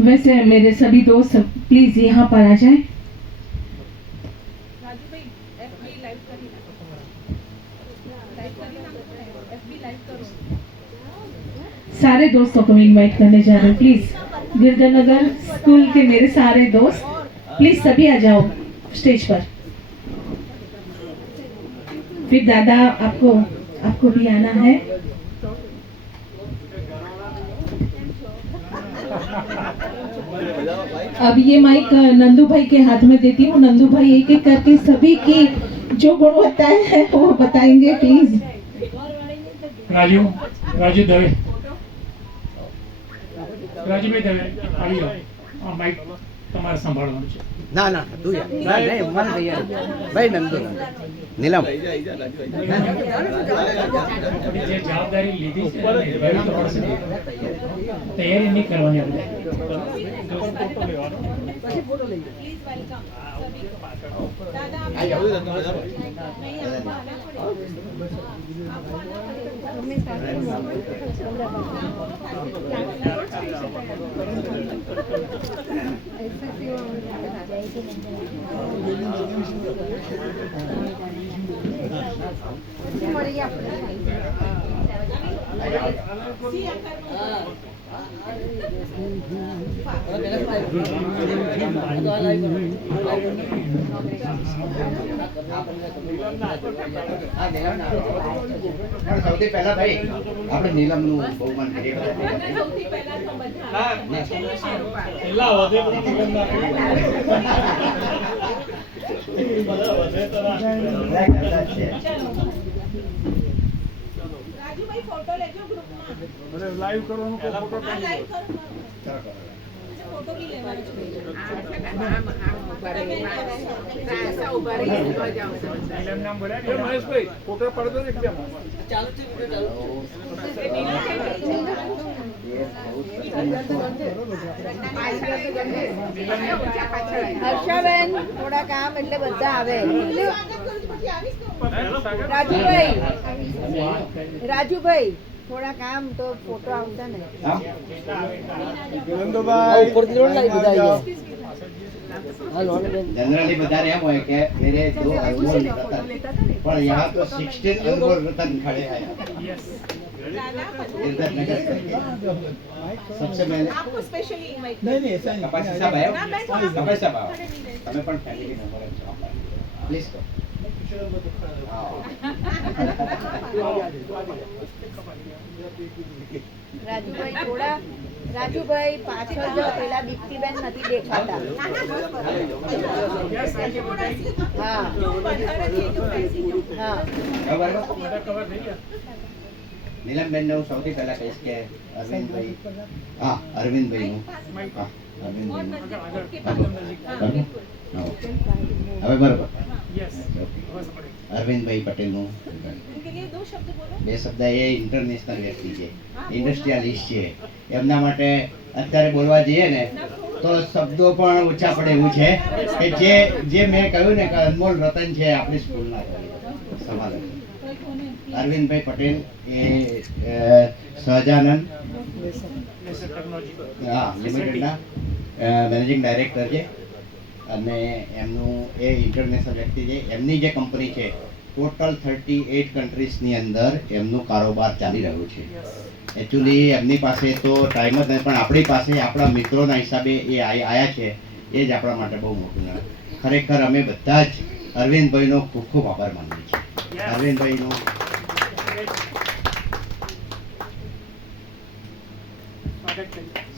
वैसे मेरे सभी दोस्त प्लीज यहाँ पर आ जाएं। सारे दोस्तों को मैं इनवाइट करने जा रही हूँ, प्लीज गिरधरनगर स्कूल के मेरे सारे दोस्त प्लीज सभी आ जाओ स्टेज पर। फिर दादा आपको भी आना है। अब ये माइक नंदू भाई के हाथ में देती हूँ। नंदू भाई एक एक करके सभी की जो गुणवत्ताएं हैं वो बताएंगे प्लीज। राजू दवे, રાજુભાઈ દવે આવી જાઓ, આ માઇક તમારે સંભાળવાનું છે। ના ના તું યાર નહીં ઉમર ભાઈ નંદુ નીલમ જે જવાબદારી લીધી છે નિભાવવી તો પડશે, તૈયારી નહીં કરવાની આપણે। સૌથી પહેલા ભાઈ આપણે નીલમનું બહુમાન કરીએ। રાજુભાઈ ફોટો લેજો ગ્રુપમાં। અરે લાઈવ કરવાનું કે ફોટો લાઈવ કરો ફોટો કી લેવાનો છે। નામ બોલ્યા મહેશભાઈ ફોટો પાડજો ને એકદમ ચાલુ છે વિડિયો હર્ષાબેન થોડા કામ એટલે બધા આવે। રાજુભાઈ થોડા કામ તો ફોટો આવતા ને जनरली बता रहे हैं कि मेरे दो अनमोल रतन, पर यहाँ तो 16 अनमोल रतन खड़े हैं। सबसे पहले आपको स्पेशली इनवाइट नहीं ऐसा नहीं कपासी साहब आए, कपासी साहब आओ, हमें पण फैमिली मेंबर છો प्लीज तो રાજુભાઈ થોડા રાજુભાઈ પાછળ જો પેલા દીપ્તિબેન નથી દેખાતા। હા હા नीलम बेन ने સૌથી પહેલા કહીશ કે અરવિંદ ભાઈ, હા અરવિંદ ભાઈ નું, હા અરવિંદ ભાઈ હવે બરાબર અરવિંદ ભાઈ પટેલ નું उनके लिए दो शब्द बोलो। બે શબ્દ એ ઇન્ટરનેશનલ વ્યક્તિ છે, ઇન્ડસ્ટ્રીયાલિસ્ટ છે, એમના માટે અત્યારે બોલવા જઈએ ને તો શબ્દો પણ ઓછા પડે એવું છે કે જે મેં કહ્યું ને કે અનમોલ રતન છે આપણી સ્કૂલના સમાજ। અરવિંદભાઈ પટેલ એ સહજાનંદ હા લિમિટેડના મેનેજિંગ ડાયરેક્ટર છે અને એમનું એ ઇન્ટરનેશનલ વ્યક્તિ છે। એમની જે કંપની છે ટોટલ 38 કન્ટ્રીઝની અંદર એમનું કારોબાર ચાલી રહ્યું છે। એકચ્યુઅલી એમની પાસે તો ટાઈમ જ નથી, પણ આપણી પાસે આપણા મિત્રોના હિસાબે એ આયા છે, એ જ આપણા માટે બહુ મોટું છે। ખરેખર અમે બધા જ અરવિંદભાઈનો ખૂબ ખૂબ આભાર માનીએ છીએ। અરવિંદભાઈનો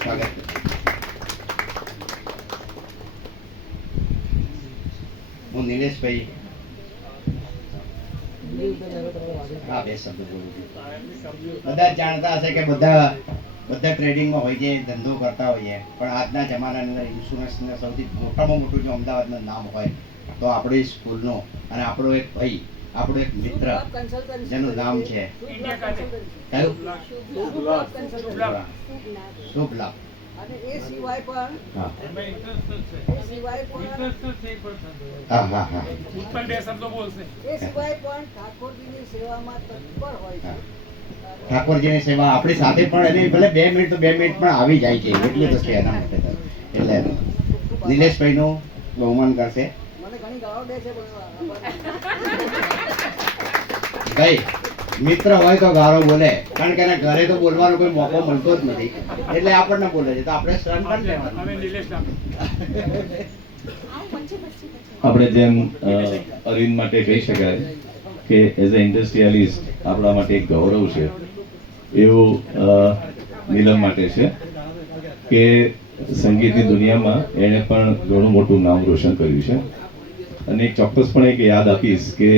સ્વાગત। હું નિલેશભાઈ હા બે શબ્દ બોલું છું। બધા જ જાણતા હશે કે બધા ટ્રેડિંગમાં હોય છે, ધંધો કરતા હોઈએ, પણ આજના જમાનાની અંદર ઇન્સ્યોરન્સનું સૌથી મોટામાં મોટું જો અમદાવાદનું નામ હોય તો આપણી સ્કૂલનો અને આપણો એક ભાઈ, આપણો એક મિત્ર જેનું નામ છે કયું શુભ લાભ। અને એ સિવાય પણ હા એ સિવાય ઉપર બે શબ્દો બોલશે। પણ ઠાકોરજીની સેવામાં તત્પર હોય છે। ઠાકોરજીની સેવા આપણી સાથે પણ એની ભલે 2 મિનિટ તો 2 મિનિટ પણ આવી જાય છે, એટલું તો છે એના માટે તો. એટલે નિલેશભાઈનું બહુમાન કરશે. મને ઘણી ગાળો દે છે પણ ભાઈ મિત્ર હોય તો ગાળો બોલે, કારણ કે એના ઘરે તો બોલવાનો કોઈ મોકો મળતો જ નથી, એટલે આપણને બોલે છે, તો આપણે સહન કરી લેવાનું. હવે નિલેશ નામ. આપણે જેમ અરવિંદ માટે કહી શકાય કે એઝ અ ઇન્ડસ્ટ્રીયાલિસ્ટ આપણા માટે એક ગૌરવ છે, એવું નીલમ માટે છે કે સંગીતની દુનિયામાં એણે પણ ઘણું મોટું નામ રોશન કર્યું છે. અને એક ચોક્કસપણે એક યાદ આપીશ કે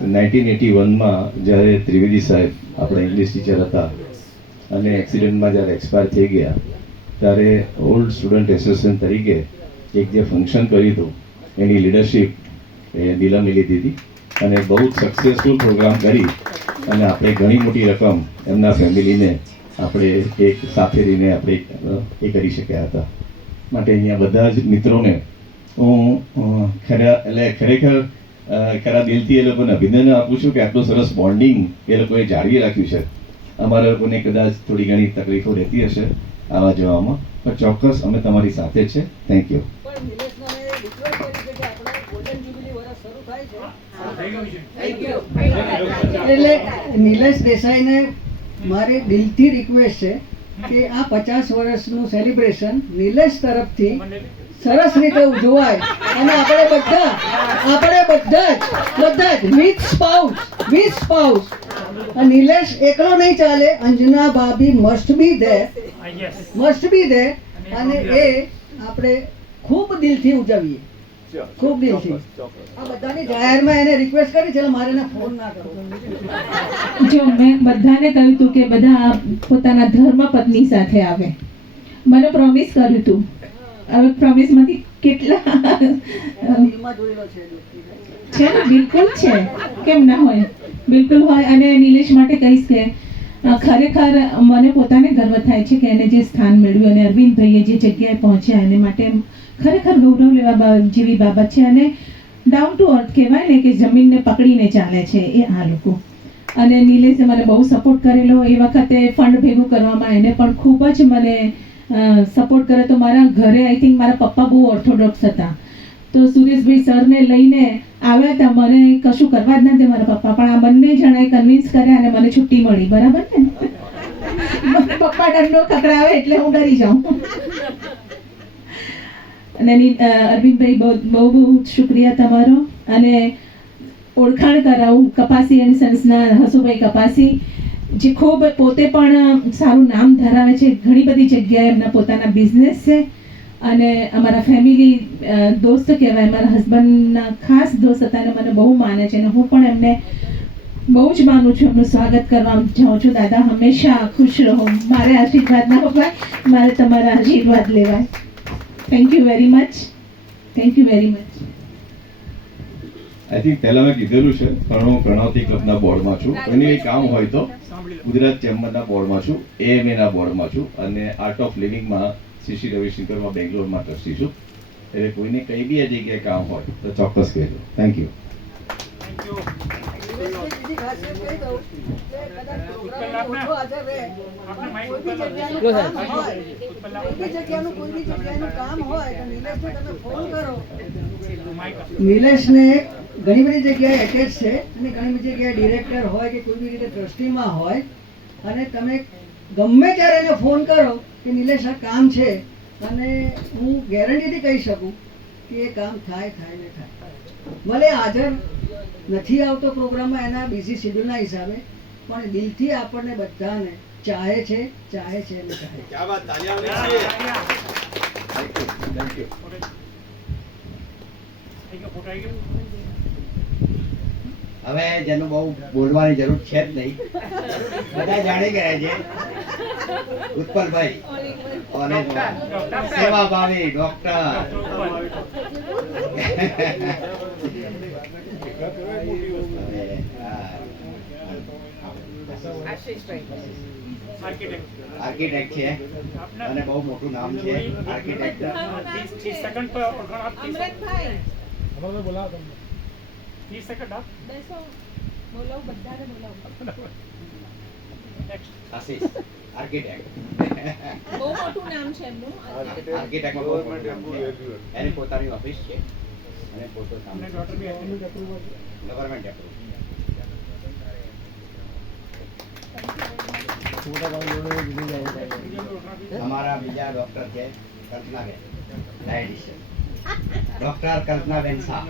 1981માં જ્યારે ત્રિવેદી સાહેબ આપણા ઇંગ્લિશ ટીચર હતા અને એક્સિડન્ટમાં જ્યારે એક્સપાયર થઈ ગયા, ત્યારે ઓલ્ડ સ્ટુડન્ટ એસોસિએશન તરીકે એક જે ફંક્શન કર્યું હતું એની લીડરશિપ એ નીલમે લીધી હતી અને બહુ જ સક્સેસફુલ પ્રોગ્રામ કરી અને આપણે ઘણી મોટી રકમ એમના ફેમિલીને આપણે એક સાથે રહીને આપણે એ કરી શક્યા હતા. માટે અહીંયા બધા જ મિત્રોને હું ખરેખર ખરા દિલથી એ લોકોને અભિનંદન આપું છું કે આટલું સરસ બોન્ડિંગ એ લોકોએ જાળવી રાખ્યું છે. અમારા લોકોને કદાચ થોડી ઘણી તકલીફો રહેતી હશે આવા જવામાં, પણ ચોક્કસ અમે તમારી સાથે છે. Thank you. પણ નિલેશને અમે રિક્વેસ્ટ કરી છે કે આપણા ગોલ્ડન જ્યુબિલી વર્ષ શરૂ થાય છે. થઈ ગયું છે. Thank you. એટલે નિલેશ દેસાઈને મારી દિલથી રિક્વેસ્ટ છે કે આ 50 વર્ષનું સેલિબ્રેશન નિલેશ તરફથી સરસ રીતે ઉજવાય અને આપણે બધા જ વિથ સ્પાઉસ નિલેશ એકલો નહીં ચાલે, અંજના ભાભી મસ્ટ બી ધેર અને એ આપણે ખૂબ દિલથી ઉજવીએ, ખૂબ દિલથી. આ બધાની જાહેરમાં એને રિક્વેસ્ટ કરી છે, મારે એને ફોન ના કરવો. જો મેં બધાને કહ્યું હતું કે બધા પોતાના ધર્મ પત્ની સાથે આવે, મને પ્રોમિસ કર્યું હતું. હવે પ્રોમિસમાંથી કેટલા દિલમાં જોયેલો છે છે ને? બિલકુલ છે, કેમ ના હોય, બિલકુલ હોય. અને નિલેશ માટે કહીશ કે ખરેખર મને પોતાને ગર્વ થાય છે કે એને જે સ્થાન મેળવ્યું અને અરવિંદભાઈએ જે જગ્યાએ પહોંચ્યા એને માટે ખરેખર ગૌરવ લેવા જેવી બાબત છે. અને ડાઉન ટુ અર્થ કહેવાય ને કે જમીનને પકડીને ચાલે છે એ આ લોકો. અને નિલેશે મને બહુ સપોર્ટ કરેલો. એ વખતે ફંડ ભેગું કરવામાં એને પણ ખૂબ જ મને સપોર્ટ કરે. તો મારા ઘરે આઈ થિંક મારા પપ્પા બહુ ઓર્થોડોક્સ હતા, તો સુરેશભાઈ સરને લઈને આવ્યા હતા. મને કશું કરવા જ નથી મારા પપ્પા, પણ આ બંને જણાએ કન્વિન્સ કર્યા અને મને છુટ્ટી મળી. બરાબર ને? પપ્પા દંડો ખકડાવે એટલે હું ડરી જાઉં. અને અરવિંદભાઈ બહુ બહુ શુક્રિયા તમારો. અને ઓળખાણ કરાવું કપાસી એન્ડ સન્સના હસુભાઈ કપાસી, જે ખૂબ પોતે પણ સારું નામ ધરાવે છે. ઘણી બધી જગ્યાએ એમના પોતાના બિઝનેસ છે અને અમારા ફેમિલી દોસ્ત કહેવાય, મારા હસબન્ડના ખાસ દોસ્ત હતા અને મને બહુ માને છે અને હું પણ એમને બહુ જ માનું છું. એમનું સ્વાગત કરવા જાઉં છું. દાદા હંમેશા ખુશ રહો. મારે આશીર્વાદ ના અપાય, મારે તમારા આશીર્વાદ લેવાય. Thank you very much. Thank you very much. I think પહેલા મેં કીધેલું છે, પણ હું કર્ણાવતી ક્લબના બોર્ડમાં છું. એનું એક કામ હોય તો ગુજરાત ચેમ્બરના બોર્ડમાં છું, AMA બોર્ડમાં છું અને આર્ટ ઓફ લિવિંગમાં શ્રી રવિશંકરમાં બેંગ્લોરમાં ટ્રસ્ટી છું. એટલે કોઈને કઈ બી આ જગ્યાએ કામ હોય તો ચોક્કસ કહેજો. Thank you. બીજી ખાસિયત કહી દઉં કે કદાચ પ્રોગ્રામમાં ઓછો હાજર રહે, પણ કોઈ બી જગ્યાનું કામ હોય તો નિલેશને તમે ફોન કરો. નિલેશને ઘણી બધી જગ્યાએ એટેચ છે અને ઘણી બધી જગ્યાએ ડિરેક્ટર હોય કે કોઈ બી રીતે ટ્રસ્ટીમાં હોય, અને તમે ગમે ત્યારે એને ફોન કરો કે નિલેશ આ કામ છે, અને હું ગેરંટીથી કહી શકું કે એ કામ થાય ને થાય. ભલે હાજર નથી આવતો પ્રોગ્રામમાં એના બિઝી શેડ્યુલના હિસાબે, પણ દિલથી આપણને બધાને ચાહે છે અને ચાહે છે. હવે જેનું બહુ બોલવાની જરૂર છે જ નહીં, બધા જાણી ગયા છે. ઉત્પલભાઈ સેવાભાવી ડોક્ટર. આર્કિટેક્ટ છે અને બહુ મોટું નામ છે આર્કિટેક્ટ. 30 સેકન્ડ પર ઓળખાણ આપ. 30 સેકન્ડ આપ. બેસો, બોલાવો, બધાને બોલાવો. આશીષ આર્કિટેક્ટ બહુ મોટું નામ છે એમનું આર્કિટેક્ટમાં બહુ મોટું નામ છે. એની પોતાની ઓફિસ છે અને પોતો કામ ગવર્મેન્ટ એપ્રુવ. અમારા બીજા ડોક્ટર છે કલ્પનાબેન, ડાયટિશિયન ડોક્ટર કલ્પનાબેન શાહ.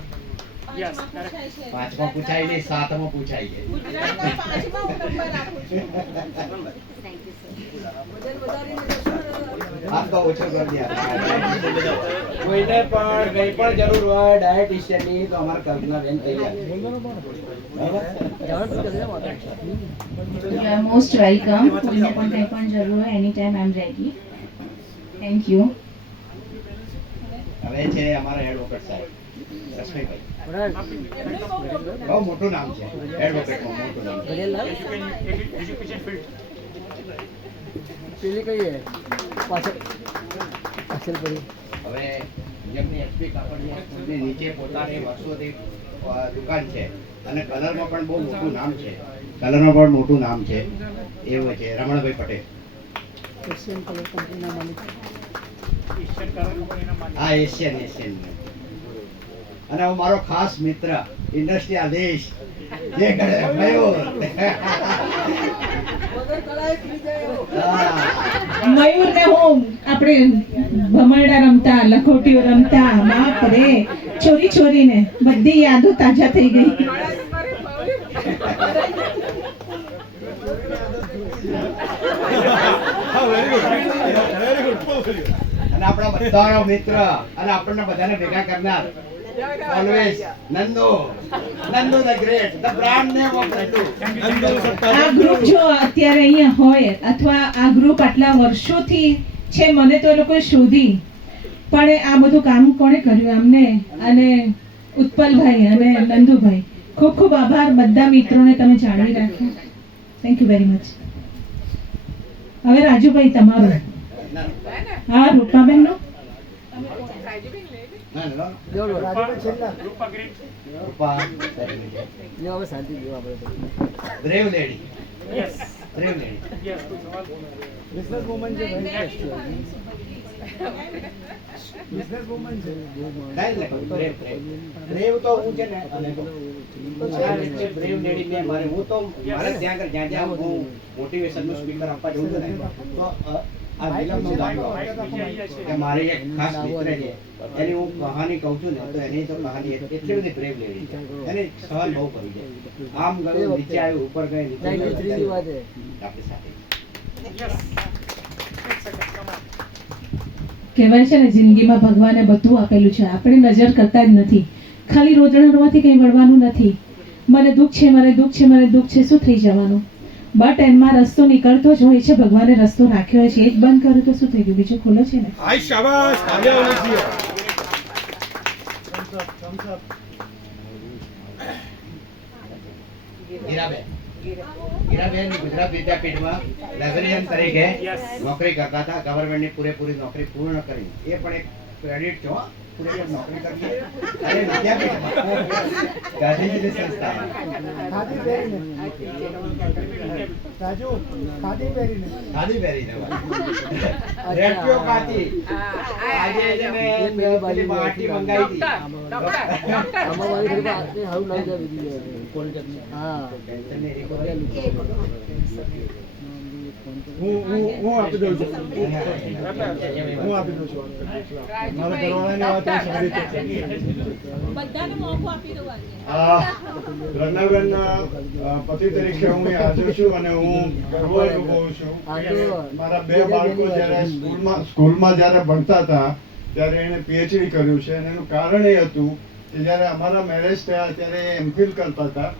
પાંચમો પૂછાય નહીં, સાતમો પૂછાય છે. ગુજરાતના 5મા હું નંબર આપું છું. આમ તો ઓછો કરી દીધા. કોઈને પણ કઈ પણ જરૂર હોય ડાયટિશિયનની તો અમારા કલ્પનાબેન તૈયાર છે. You are most welcome. કોઈને પણ કંઈ પણ જરૂર હોય any time I am ready. Thank you. હવે છે અમારા એડવોકેટ સાહેબ રશ્મિભાઈ. એમનું બહુ મોટું નામ. બહુ મોટું નામ છે એડવોકેટમાં, મોટું નામ છે. Education field. પેલી કઈ હે પાછળ પાછળ પડી હવે જેમની એચપી કાપડની સ્કૂલની નીચે પોતાની વર્ષોથી દુકાન છે અને કલરમાં પણ બહુ મોટું નામ છે, કલરમાં પણ મોટું નામ છે એવું છે રમણભાઈ પટેલ. એશિયન કલર કંપનીના માલિક એશિયન કલર કંપનીના માલિક. હા એશિયન અને હું મારો ખાસ મિત્ર ઇન્ડસ્ટ્રી આદેશ જે કરે મયુર. હા. મયુર ને હું આપણે ભમરડા રમતા, લખોટીઓ રમતા, બાપ રે, ચોરી ચોરીને બધી યાદો તાજા થઈ ગઈ. અને આપણા બધાનો મિત્ર અને આપણને બધાને ભેગા કરનાર always Nandu the great, the brand name of Nandu. આ ગ્રુપ જો અત્યારે અહીંયા હોય અથવા આ ગ્રુપ આટલા વર્ષોથી છે, મને તો એ લોકોએ શોધી, પણ આ બધું કામ કોણે કર્યું અમને, અને ઉત્પલભાઈ અને નંદુભાઈ, ખૂબ ખૂબ આભાર. બધા મિત્રોને તમે જાળવી રાખ્યા. Thank you very much. હવે રાજુભાઈ તમારું. હા, રૂપાબેન નું. Rupa green. Brave lady, yes brave lady. Yes તું સવાલ બોલ. બિઝનેસ વુમન છે બિઝનેસ વુમન છે બ્રેવ તો હું છે ને અને બ્રેવ લેડી ને મારે હું તો મારે ત્યાં આગળ જ્યાં જ્યાં હું મોટિવેશન નું સ્પીકર આપવા જઉં છું ને તો આ નીલમનું ગામ કે મારે એક ખાસ મિત્ર છે એની હું કહાની કહું છું ને તો એની તો કહાની એટલી બધી બ્રેવ લેડી છે, એને સહન બહુ કરી છે. આમ ગયું, નીચે આવ્યું, ઉપર ગઈ, નીચે ની વાત છે. આપણી સાથે કહેવાય છે ને, જિંદગીમાં ભગવાને બધું આપેલું છે, આપણે નજર કરતા જ નથી. ખાલી રોજડામાંથી કંઈ વળવાનું નથી. મને દુઃખ છે, મારે દુઃખ છે, મારે દુઃખ છે, શું થઈ જવાનું? બટ એમાં રસ્તો નીકળતો જ હોય છે. ભગવાને રસ્તો રાખ્યો હોય છે, એક બંધ કર્યો તો શું થઈ ગયું, બીજો ખુલ્લો છે ને. આય શાબાશ તાળીઓ ઓલી હીરાબેન ગુજરાત વિદ્યાપીઠમાં લાઇબ્રેરિયન તરીકે નોકરી કરતા હતા. ગવર્મેન્ટની પૂરેપૂરી નોકરી પૂર્ણ કરી, એ પણ એક ક્રેડિટ છે. પૂરેપૂરી નોકરી કરી અને વિદ્યાપીઠમાં ગાંધીજીની સંસ્થામાં ખાદી પહેરીને રાજુ ખાદી પહેરીને ખાદી પહેરીને રેટિયો કાચી આજે જે મેં પેલી માટી મંગાવી હતી. આમાં મારી ઘરે આટલી હારું ના જાય બીજી પોલિટેકનિક. હા હું આપી દઉં છું હું આપી દઉં છું મારા ઘરવાળાની વાત સારી છે. બધાને મોકો આપી દો આજે. રત્નાબેનના પતિ તરીકે હું અહીં હાજર છું અને હું ગર્વ અનુભવું છું. મારા બે બાળકો જ્યારે સ્કૂલમાં જ્યારે ભણતા હતા ત્યારે એણે પીએચડી કર્યું છે અને એનું કારણ એ હતું કે જ્યારે અમારા મેરેજ થયા ત્યારે એમફિલ કરતા હતા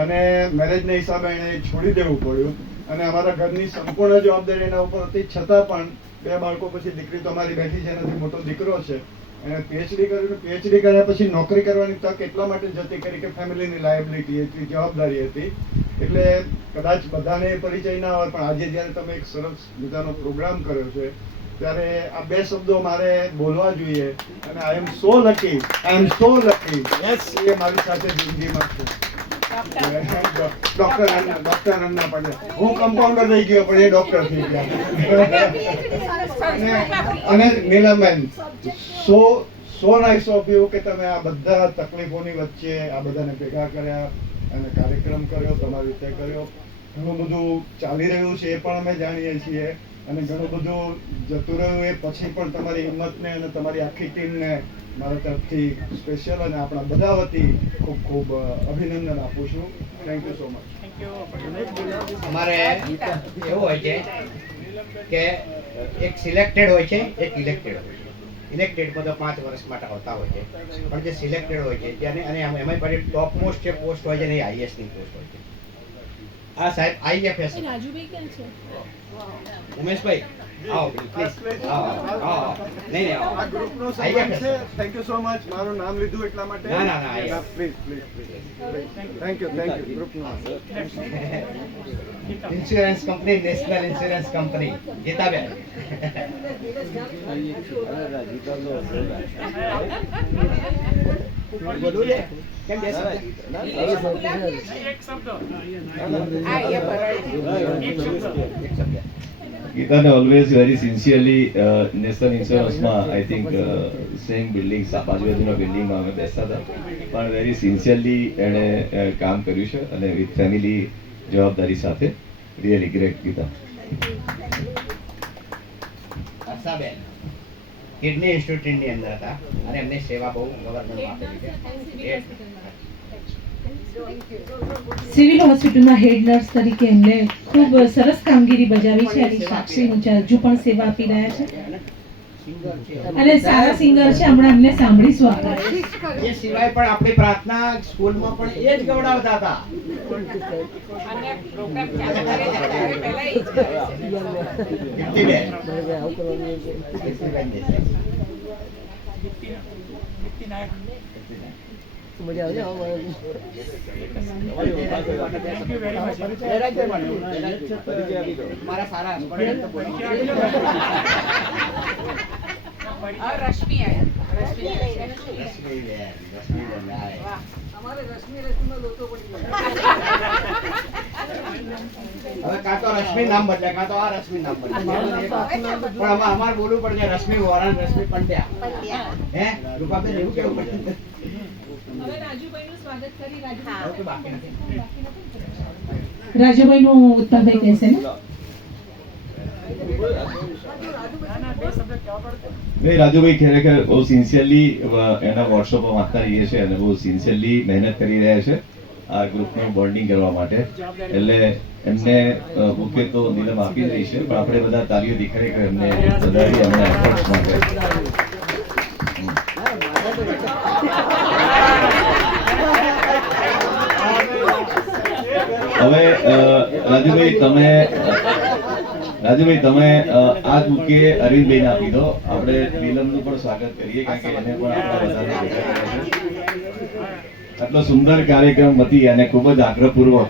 અને મેરેજના હિસાબે એણે છોડી દેવું પડ્યું અને અમારા ઘરની સંપૂર્ણ જવાબદારી એના ઉપર હતી. છતાં પણ બે બાળકો પછી દીકરી તો અમારી બેઠી છે, એનાથી મોટો દીકરો છે, એને પીએચડી કર્યું. પીએચડી કર્યા પછી નોકરી કરવાની તક એટલા માટે જતી કરી કે ફેમિલીની લાયબિલિટી હતી, જવાબદારી હતી. એટલે કદાચ બધાને પરિચય ના હોય, પણ આજે જ્યારે તમે એક સરસ મજાનો પ્રોગ્રામ કર્યો છે ત્યારે આ બે શબ્દો મારે બોલવા જોઈએ અને આઈ એમ સો લકી, આઈ એમ સો લકી. યસ, એ મારી સાથે જિંદગીમાં છે. ડોક્ટર અન્ના પટેલ. હું કમ્પાઉન્ડર થઈ ગયો પણ એ ડોક્ટર થઈ ગયા. અને નીલમબેન, સો નાઇસ ઓફ યુ કે તમે આ બધા તકલીફોની વચ્ચે આ બધાને ભેગા કર્યા અને કાર્યક્રમ કર્યો, તમારી રીતે કર્યો. ઘણું બધું ચાલી રહ્યું છે એ પણ અમે જાણીએ છીએ અને ઘણું બધું જતું રહ્યું એ પછી પણ તમારી હિંમતને અને તમારી આખી ટીમને મારા તરફથી સ્પેશિયલ અને આપણા બધા વતી ખૂબ ખૂબ અભિનંદન આપું છું. Thank you so much. અમારે એવું હોય છે કે એક સિલેક્ટેડ હોય છે, એક ઇલેક્ટેડ હોય છે. ઇલેક્ટેડમાં તો 5 વર્ષ માટે હોતા હોય છે, પણ જે સિલેક્ટેડ હોય છે જેને અને એમાં પછી ટોપ મોસ્ટ જે પોસ્ટ હોય છે ને એ આઈએસ ની પોસ્ટ હોય છે. આ સાહેબ આઈએફએસ. રાજુભાઈ ક્યાં છે? ઉમેશભાઈ આવો પ્લીઝ. આવો. નહીં આવો. આ ગ્રુપનો સંબંધ છે. Thank you so much. મારું નામ લીધું એટલા માટે. ના. પ્લીઝ. થેન્ક યુ ગ્રુપનો. Insurance company, national insurance company, Gitaben. બોલું છે કેમ બે શબ્દ? એક શબ્દ. ગીતાને ઓલવેઝ વેરી સિન્સિયરલી નેશનલ ઇન્સ્યોરન્સમાં આઈ થિંક સેમ બિલ્ડિંગ બાજુબાજુના બિલ્ડિંગમાં અમે બેસતા હતા, પણ વેરી સિન્સિયરલી એણે કામ કર્યું છે અને વિથ ફેમિલી જવાબદારી સાથે. Really great Gita. Harshaben kidney ઇન્સ્ટિટ્યૂટની અંદર હતા અને એમની સેવા બહુ ગવર્નમેન્ટમાં આપેલી છે. સિવિલ હોસ્પિટલમાં હેડ નર્સ તરીકે એમણે ખૂબ સરસ કામગીરી બજાવી છે અને સાક્ષી હજુ પણ સેવા આપી રહ્યા છે અને સારા સિંગર છે. હમણાં એમને સાંભળીશું આપણે. એ સિવાય પણ આપણી પ્રાર્થના સ્કૂલમાં પણ એ જ ગવડાવતા હતા. કીર્તિબેન. કીર્તિબેન દેસાઈ. મારા સારા husband તો બોલી. રશ્મિબેન, આય. અમારે રશ્મિમાં લોચો પડી ગયો. હવે કાં તો રશ્મિ નામ બદલે, કાં તો આ રશ્મિ નામ બદલે. પણ અમારે બોલવું પડશે રશ્મિ વોરાન, રશ્મિ પંડ્યા. હે રૂપાબેન, એવું કેવું પડશે? હવે રાજુભાઈનું સ્વાગત કરી. ઓકે, બાકી નથી. રાજુભાઈનું ઉત્તમભાઈ કહેશે ને. નહીં, રાજુભાઈ ખરેખર બહુ સિન્સિયરલી એના વર્કશોપો વાંચતા રહીએ છીએ અને બહુ સિન્સિયરલી મહેનત કરી રહ્યા છે આ ગ્રુપનું બોન્ડિંગ કરવા માટે. એટલે એમને બુકે તો નીલમ આપી જ રહી છે, પણ આપણે બધા તાલીઓથી ખરેખર એમને વધારી એમના એફર્ટ્સ માટે. હવે રાજુભાઈ તમે આ બુકે અરવિંદભાઈને આપી દો. આપણે નીલમનું પણ સ્વાગત કરીએ કારણ કે એને પણ આપણા બધાને ભેગા કર્યા છે. આટલો સુંદર કાર્યક્રમ હતી અને ખૂબ જ આગ્રહપૂર્વક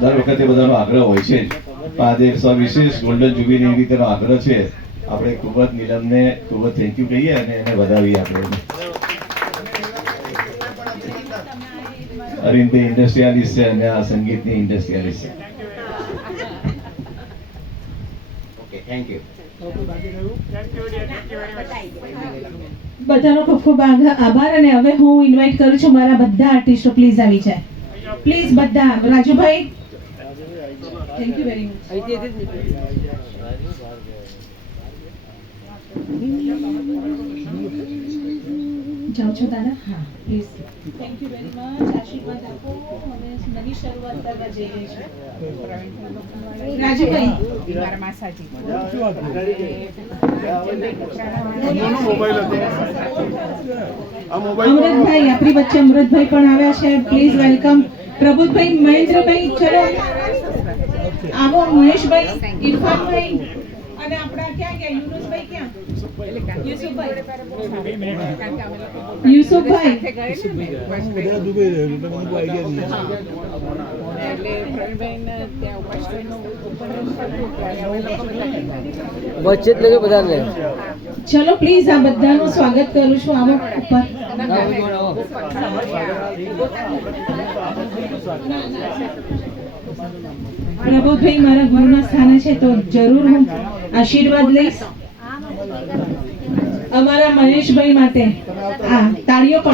દર વખતે બધાનો આગ્રહ હોય છે જ, પણ આજે વિશેષ ગોલ્ડન જુબિલી નિમિત્તેનો આગ્રહ છે. આપણે ખૂબ જ નીલમને ખૂબ જ થેન્ક યુ કહીએ અને એને વધાવીએ. આપણે અરવિંદભાઈ ઇન્ડસ્ટ્રીયાલિસ્ટ છે અને આ સંગીતની ઇન્ડસ્ટ્રીયાલિસ્ટ છે. Okay, thank you. બધાનો ખૂબ ખૂબ આભાર. અને હવે હું ઇન્વાઇટ કરું છું મારા બધા આર્ટિસ્ટો પ્લીઝ આવી જાય. પ્લીઝ બધા. Rajubhai, thank you very much. જાઓ છો દાદા? હા please. Thank you very much. આશીર્વાદ આપો. હવે નવી શરૂઆત કરવા જઈ રહી છે. રાજુભાઈ, અમૃતભાઈ, આપણી વચ્ચે અમૃતભાઈ પણ આવ્યા છે. Please welcome. પ્રબોધભાઈ, મહેન્દ્રભાઈ, ચલો આવો. મહેશભાઈ, ઇરફાનભાઈ અને આપણા ક્યાં ગયા? યુનુસભાઈ ક્યાં? યુસુફભાઈ. એટલે પ્રવીણભાઈને ત્યાં ઉપાશ્રયનું ઉપનયન કર્યું ત્યારે અમે વચ્ચે જ લેજો બધાને. ચલો પ્લીઝ આ બધાનું સ્વાગત કરું છું. આવો ઉપર. પ્રભુભાઈ મારા ગુરુના સ્થાને છે તો જરૂર હું આશીર્વાદ લઈશ. અમારા મહેશભાઈ માટે તાળીઓ પણ